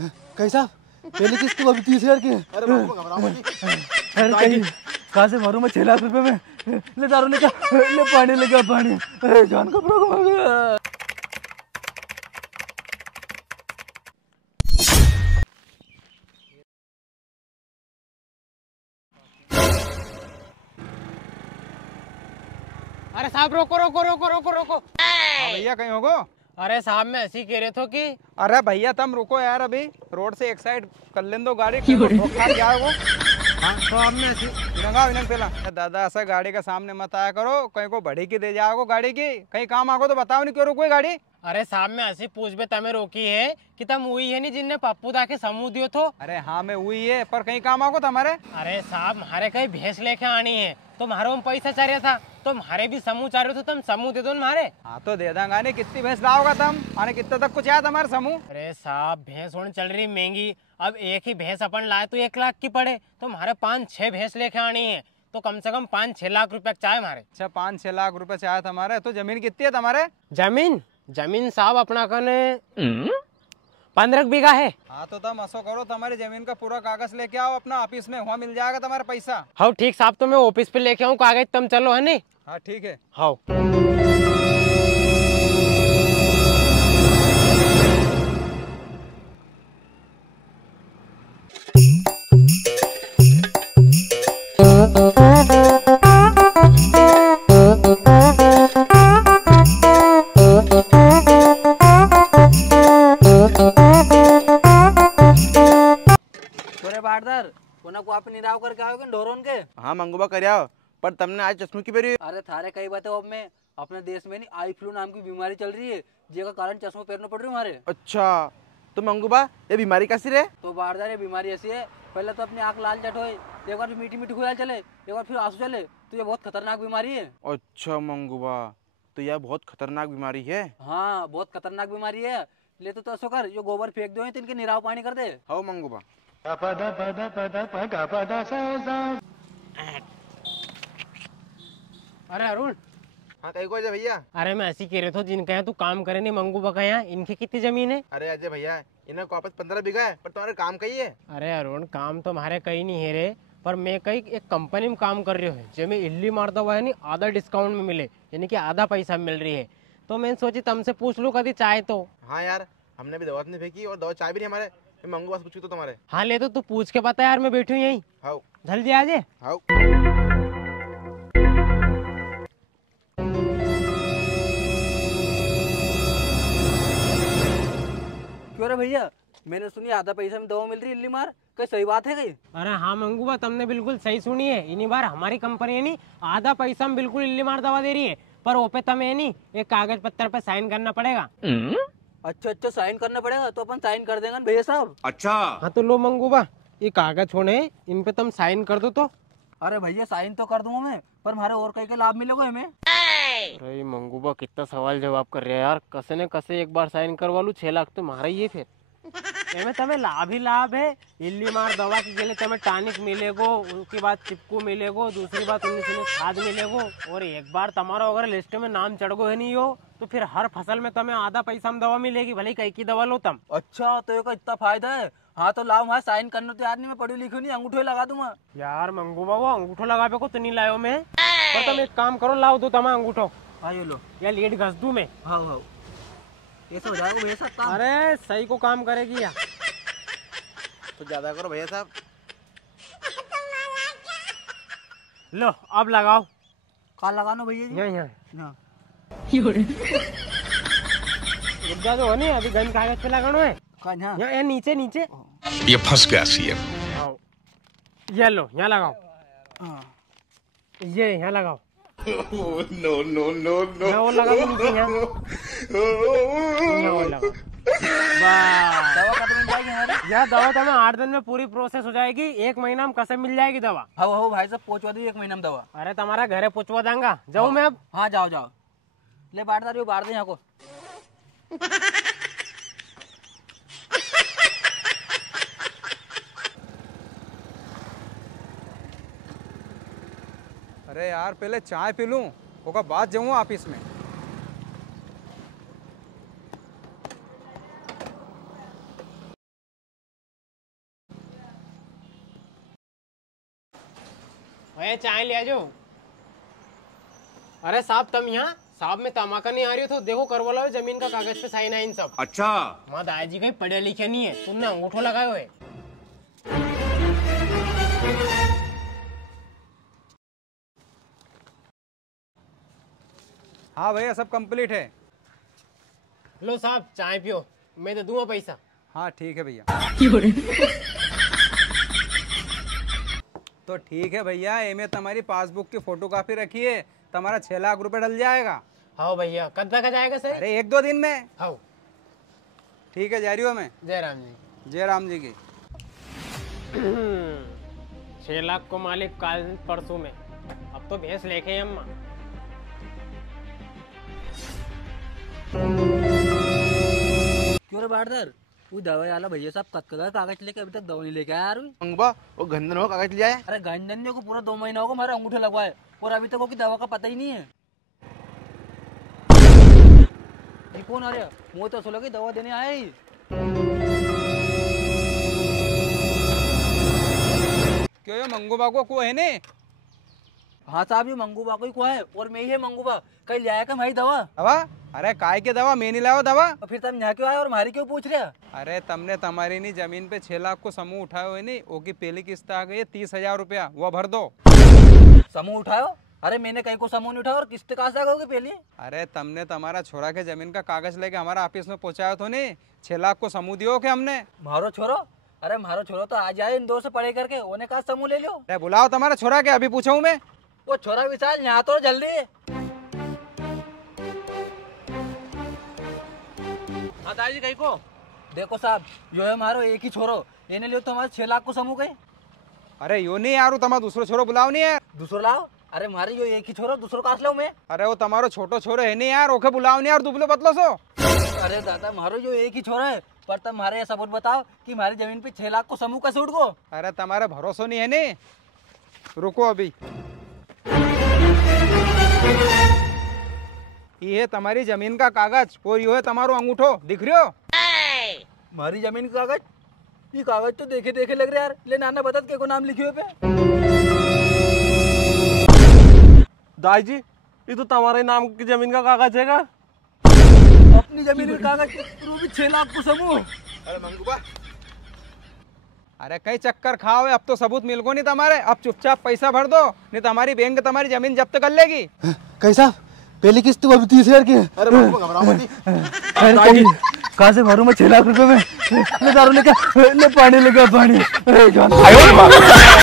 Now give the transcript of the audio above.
कैसा पहले किस्त तो अभी 30,000 की है। अरे बाबू घबराओ मत। अरे कहीं कहाँ से भरूं मैं 6 लाख रुपए में। ले दारू लेके ले पानी लेके पानी। जान घबरा को मर गया। अरे साहब रोको रोको रोको रोको रोको। भैया कहीं होगो? अरे साहब मैं ऐसी कह रहे थे कि अरे भैया तुम रुको यार, अभी रोड से एक साइड कर लें दो गाड़ी, क्या वो। हाँ तो आपने इनंग पहला दादा ऐसा गाड़ी के सामने मत आया करो, कहीं को बढ़ी की दे जाओ गाड़ी की, कहीं काम आगो तो बताओ नहीं क्यों रुको गाड़ी। अरे साहब मैं ऐसी पूछ बे तमें रोकी है कि तुम हुई है नहीं जिनने पप्पू दा के समूह दियो थो। अरे हाँ मैं हुई है, पर कहीं काम आगो तुम्हारे। अरे साहब हमारे कहीं भैंस लेके आनी है तो हमारे में पैसा चाह रहा था, तो हमारे भी समूह चाह रहे थे, तुम समूह दे दो हमारे। हाँ तो दे देंगे। नहीं कितनी भैंस लाओगा तुम, आने कितने तक कुछ आया तुम्हारे समूह? अरे साहब भैंस होने चल रही महंगी, अब एक ही भैंस अपन लाए तो 1 लाख की पड़े, तो हमारे 5-6 भैंस लेके आनी है, तो कम से कम 5-6 लाख रुपए चाहे हमारे। अच्छा 5-6 लाख रुपए चाहे तुम्हारे, तो जमीन कितनी है तुम्हारे? जमीन साहब अपना कने 15 बीघा है। हाँ तो तुम ऐसा करो, तुम्हारी जमीन का पूरा कागज लेके आओ अपना ऑफिस में, वहाँ मिल जाएगा तुम्हारा पैसा। हाँ ठीक साहब, तो मैं ऑफिस पे लेके आऊँ कागज, तुम चलो है नहीं। हाँ ठीक है। हाँ को आप निराव करके आओगे ढोरों के। हाँ मंगूबा कर आओ, पर तुमने आज चश्मे की पहनी। अरे थारे कई बातें अब में अपने देश में नहीं आई फ्लू नाम की बीमारी चल रही है, जिसका कारण चश्मा पहनना पड़ रही है हमारे। अच्छा तो मंगूबा ये बीमारी कैसी रहे? तो बाहर ये बीमारी ऐसी है, पहले तो अपनी आँख लाल चट होए, एक बार मीठी मीठी खुयाल चले, एक बार फिर आंसू चले, तो ये बहुत खतरनाक बीमारी है। अच्छा मंगूबा तो यह बहुत खतरनाक बीमारी है। हाँ बहुत खतरनाक बीमारी है। ले तो ऐसा कर, जो गोबर फेंक दो तो इनके निराव पानी कर दे। हाँ मंगूबा। अरे अरुण। हाँ कहीं को अजय भैया? अरे मैं ऐसी कह रहे थे, जिनके यहाँ तू काम करे नहीं मंगू बका यहाँ, इनकी कितनी जमीन है? अरे अजय भैया इन्हें वापस 15 बीघा है, पर तुम्हारे काम कही है। अरे अरुण काम तो हमारे कहीं नहीं है रे, पर मैं कहीं एक कंपनी में काम कर रही हूँ, जो मैं इल्ली मारता हुआ है नहीं आधा डिस्काउंट में मिले, यानी कि आधा पैसा मिल रही है, तो मैंने सोची तुमसे पूछ लूँ कभी चाहे तो। हाँ यार हमने भी दवा नहीं फेंकी और दवा चाय भी नहीं हमारे, मैं मंगू बस पूछू तो तुम्हारे। हाँ ले तो तू पूछ के बता यार, मैं बैठी हूँ यहीं। हाँ जल्दी आ जाए। हाँ क्यों रे भैया, मैंने सुनी आधा पैसा में दवा मिल रही इल्ली मार, कहीं सही बात है कहीं? अरे हाँ मंगूबा तुमने बिल्कुल सही सुनी है, इन्हीं बार हमारी कंपनी है नहीं आधा पैसा में बिल्कुल इल्ली मार दवा दे रही है, पर वो पे तुम्हें नहीं एक कागज पत्तर पे साइन करना पड़ेगा। अच्छा अच्छा साइन करना पड़ेगा, तो अपन साइन कर देंगे भैया साहब। अच्छा हाँ तो लो मंगूबा ये कागज छोड़े, इन पे तुम साइन कर दो तो। अरे भैया साइन तो कर दूंगा मैं, पर हमारे और कहीं के लाभ मिलेगा हमें? अरे मंगूबा कितना सवाल जवाब कर रहे हैं यार, कसे न कसे एक बार साइन करवा लू 6 लाख तो मारा ही है फिर। एमे तमें लाभ ही लाभ है, इल्ली मार दवा के लिए तुम्हें टॉनिक मिलेगो, उसके बाद चिपकू मिलेगो, दूसरी बात 19 खाद मिलेगो, और एक बार तुम्हारा अगर लिस्ट में नाम चढ़ गो है नहीं हो तो फिर हर फसल में तुम्हें आधा पैसा में दवा मिलेगी, भले कहीं की दवा लो तुम। अच्छा तो ये इतना फायदा है। हाँ तो लाओ, वहाँ साइन करना तो यार नहीं, मैं पढ़ी लिखी नहीं, अंगूठे लगा दूंगा। यार मंगूबा वो अंगूठो लगावे को तो नहीं लायो मैं, पर तुम एक काम करो लाओ दो तुम्हें अंगूठो। हाँ ये लो। या लीड घस दूं मैं? हाँ हाँ ये सब हो जाएगा भैया साहब काम। अरे सही को काम करेगी यार। तो ज्यादा करो भैया साहब। लो अब लगाओ। कहाँ लगाना भैया जी? यहाँ हाँ। रुक जा तो नहीं, अभी गन कागज पे लगाना है। कहाँ? यहाँ यहाँ नीचे नीचे। ये फंस गया सीएम। आओ ये लो यहाँ लगाओ। हाँ। ये यहाँ लगाओ। No no no no. यहाँ और लगा दो नीचे, यहाँ और लगाओ। वाह दवा कब मिल जाएगी हमारी? यह दवा तुम्हें 8 दिन में पूरी प्रोसेस हो जाएगी, 1 महीना में कसम मिल जाएगी दवा। हाँ हाँ भाई साहब पहुँचवा दी 1 महीना में दवा। अरे तुम्हारा घरे पहुँचवा दूंगा, जाऊँ मैं अब? हाँ जाओ जाओ, ले बांट दे यहाँ को। अरे यार पहले चाय पी लूँ, होगा बाद जाऊँ ऑफिस में। अरे चाय ले जाओ। अरे साहब तुम यहाँ साहब में तमाका नहीं आ रही हो तो देखो करवा लो जमीन का कागज पे साइन है इन सब। अच्छा माँ दादाजी कहीं पढ़े लिखे नहीं है, तुमने अंगूठो लगाए हुए। हाँ भैया सब कंप्लीट है। लो साहब चाय पियो, मैं तो दूंगा पैसा। हाँ ठीक है भैया। तो ठीक है भैया, एमे तुम्हारी पासबुक की फोटोकॉपी रखिए, तुम्हारा 6 लाख रुपए डल जाएगा। हाँ भैया कद तक आ जाएगा सर? अरे 1-2 दिन में। हाँ ठीक है, जा रही हूँ मैं। जय राम जी। जय राम जी की। 6 लाख को मालिक काल परसों में, अब तो भैंस लेके अम्मा। क्यों रे बारदार, वो दवाई वाला भैया साहब कतकदा कागज लेके अभी तक दवा नहीं लेके आया यार। मंगूबा वो गंदन हो कागज ले आया। अरे गंजन को पूरा 2 महीना होगा हमारे अंगूठे लगवाए और अभी तक वो की दवा का पता ही नहीं है। ये कौन आ रहा? मुझे तो ऐसा लगा कि दवा देने आए ही। क्यों ये मंगूबा को है ने? हाँ साहब ये मंगूबा को ही को है और मैं ही है मंगूबा। कहीं ले आया क्या भाई दवा? दवा? अरे काय के दवा? मैं नहीं लाया दवा। और फिर तुम यहाँ क्यों आए और हमारी क्यों पूछ रहे? अरे तुमने तुम्हारी नहीं जमीन पे 6 लाख को समूह उठाए हुए नहीं, वो की पहली किस्त आ गई है 30,000 रुपया, वो भर दो। समूह उठाओ? अरे मैंने कहीं को समूह नहीं उठाया और किस्त कहाँ से आ गई पहले? अरे तुमने तुम्हारा छोरा के जमीन का कागज लेके हमारा ऑफिस में पहुंचाया तो नहीं, 6 लाख को समूह दियो के हमने। मारो छोरो? अरे मारो छोरो तो आ जाए इंदौर से पढ़े करके, उन्हें कहा समूह ले लो। अरे बुलाओ तुम्हारा छोरा के, अभी पूछा हूँ मैं। वो छोरा विशाल यहाँ तो जल्दी। हाँ दादाजी कहीं को देखो साहब, जो है हमारो एक ही छोरो, इन्हें लियो तो हमारे 6 लाख को समूह गए। अरे यो नहीं यार, तुम्हारा दूसरो छोरो बुलाओ नहीं यार। दूसरो लाओ? अरे हमारी जो एक ही छोरो, दूसरो काट लो मैं। अरे वो तुम्हारो छोटो छोरो है नहीं यार, ओके बुलाओ नहीं यार, दुबलो पतलो सो। अरे दादा हमारो जो एक ही छोरा है, पर तुम हमारे ये सबूत बताओ कि हमारी जमीन पे 6 लाख को समूह कैसे उठ गो? अरे तुम्हारे भरोसा नहीं है नहीं, रुको अभी। ये है तुम्हारी जमीन का कागज और ये है तुम्हारो अंगूठो, दिख रही हो? हमारी जमीन का कागज? ये कागज तो देखे देखे लग रहा है यार। ले नाना बता के को नाम लिखे हुए पे। दाई जी ये तो तुम्हारे नाम की जमीन का कागज है का? अपनी जमीन का कागज वो भी 6 लाख को समूह। अरे मंगूबा अरे कई चक्कर खाओ, अब तो सबूत मिल को नहीं तुम्हारे, अब चुपचाप पैसा भर दो, नहीं तो हमारी बैंक तुम्हारी जमीन जब्त कर लेगी। कैसा? पहली किस्त तो अभी 30,000 की है। अरे मंगूबा घबराओ मत। कहाँ से भरूं मैं 6 लाख रुपए में? ले दारू लेके ले पानी लेके पानी।